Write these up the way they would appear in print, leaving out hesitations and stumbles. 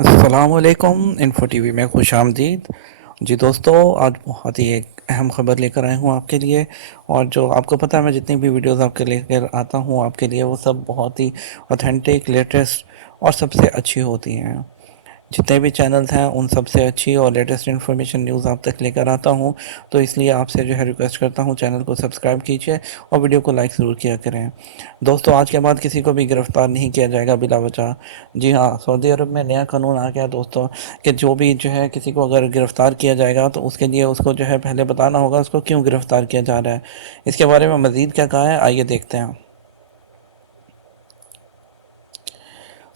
السلام علیکم، info T V میں خوش آمدید۔ جی دوستو، آج بہت ہی ایک اہم خبر لے کر آئے ہوں آپ کے لیے، اور جو آپ کو پتہ ہے میں جتنی بھی ویڈیوز آپ کے لے کر آتا ہوں آپ کے لیے وہ سب بہت ہی اوتھینٹک، لیٹسٹ اور سب سے اچھی ہوتی ہیں۔ جتنے بھی چینلز ہیں ان سب سے اچھی اور لیٹسٹ انفارمیشن نیوز آپ تک لے کر آتا ہوں، تو اس لیے آپ سے جو ہے ریکویسٹ کرتا ہوں چینل کو سبسکرائب کیجئے اور ویڈیو کو لائک ضرور کیا کریں۔ دوستو، آج کے بعد کسی کو بھی گرفتار نہیں کیا جائے گا بلا وجہ۔ جی ہاں، سعودی عرب میں نیا قانون آ گیا دوستو کہ جو بھی جو ہے کسی کو اگر گرفتار کیا جائے گا تو اس کے لیے اس کو جو ہے پہلے بتانا ہوگا اس کو کیوں گرفتار کیا جا رہا ہے۔ اس کے بارے میں مزید کیا کہا ہے آئیے دیکھتے ہیں۔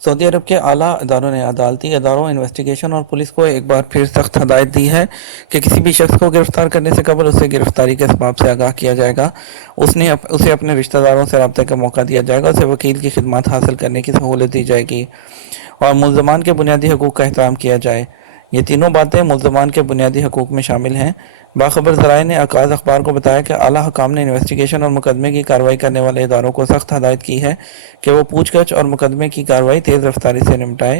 سعودی عرب کے اعلیٰ اداروں نے عدالتی اداروں، انویسٹیگیشن اور پولیس کو ایک بار پھر سخت ہدایت دی ہے کہ کسی بھی شخص کو گرفتار کرنے سے قبل اسے گرفتاری کے اسباب سے آگاہ کیا جائے گا، اسے اپنے رشتہ داروں سے رابطے کا موقع دیا جائے گا، اسے وکیل کی خدمات حاصل کرنے کی سہولت دی جائے گی اور ملزمان کے بنیادی حقوق کا احترام کیا جائے۔ یہ تینوں باتیں ملزمان کے بنیادی حقوق میں شامل ہیں۔ باخبر ذرائع نے عکاظ اخبار کو بتایا کہ اعلیٰ حکام نے انویسٹیگیشن اور مقدمے کی کارروائی کرنے والے اداروں کو سخت ہدایت کی ہے کہ وہ پوچھ گچھ اور مقدمے کی کارروائی تیز رفتاری سے نمٹائے۔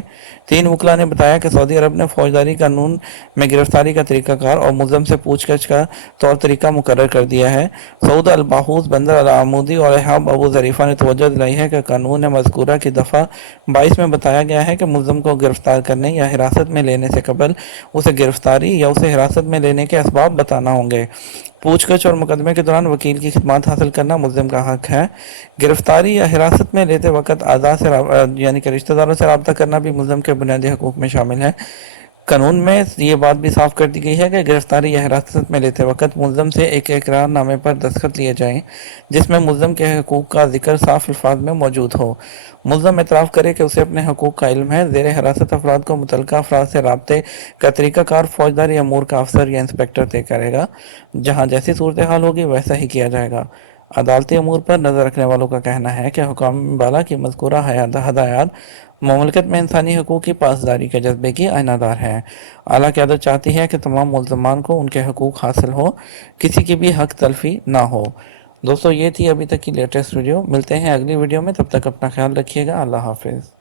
تین وکلاء نے بتایا کہ سعودی عرب نے فوجداری قانون میں گرفتاری کا طریقہ کار اور ملزم سے پوچھ گچھ کا طور طریقہ مقرر کر دیا ہے۔ سعود الباحوث بندر العمودی اور احاب ابو ظریفہ نے توجہ دلائی ہے کہ قانون مذکورہ کی دفعہ 22 میں بتایا گیا ہے کہ ملزم کو گرفتار کرنے یا حراست میں لینے سے قبل اسے گرفتاری یا اسے حراست میں لینے کے اسباب بتانا ہوں گے۔ پوچھ گچھ اور مقدمے کے دوران وکیل کی خدمات حاصل کرنا ملزم کا حق ہے۔ گرفتاری یا حراست میں لیتے وقت اعضاء سے یعنی کہ رشتہ داروں سے رابطہ کرنا بھی ملزم کے بنیادی حقوق میں شامل ہے۔ قانون میں یہ بات بھی صاف کر دی گئی ہے کہ گرفتاری یا حراست میں لیتے وقت ملزم سے ایک اقرار نامے پر دستخط لیے جائیں جس میں ملزم کے حقوق کا ذکر صاف الفاظ میں موجود ہو۔ ملزم اعتراف کرے کہ اسے اپنے حقوق کا علم ہے۔ زیر حراست افراد کو متعلقہ افراد سے رابطے کا طریقہ کار فوجداری امور کا افسر یا انسپکٹر طے کرے گا۔ جہاں جیسی صورتحال ہوگی ویسا ہی کیا جائے گا۔ عدالتی امور پر نظر رکھنے والوں کا کہنا ہے کہ حکام بالا کی مذکورہ ہدایات مملکت میں انسانی حقوق کی پاسداری کے جذبے کی آئینہ دار ہے۔ اعلیٰ قیادت چاہتی ہے کہ تمام ملزمان کو ان کے حقوق حاصل ہو، کسی کی بھی حق تلفی نہ ہو۔ دوستو، یہ تھی ابھی تک کی لیٹسٹ ویڈیو۔ ملتے ہیں اگلی ویڈیو میں، تب تک اپنا خیال رکھیے گا۔ اللہ حافظ۔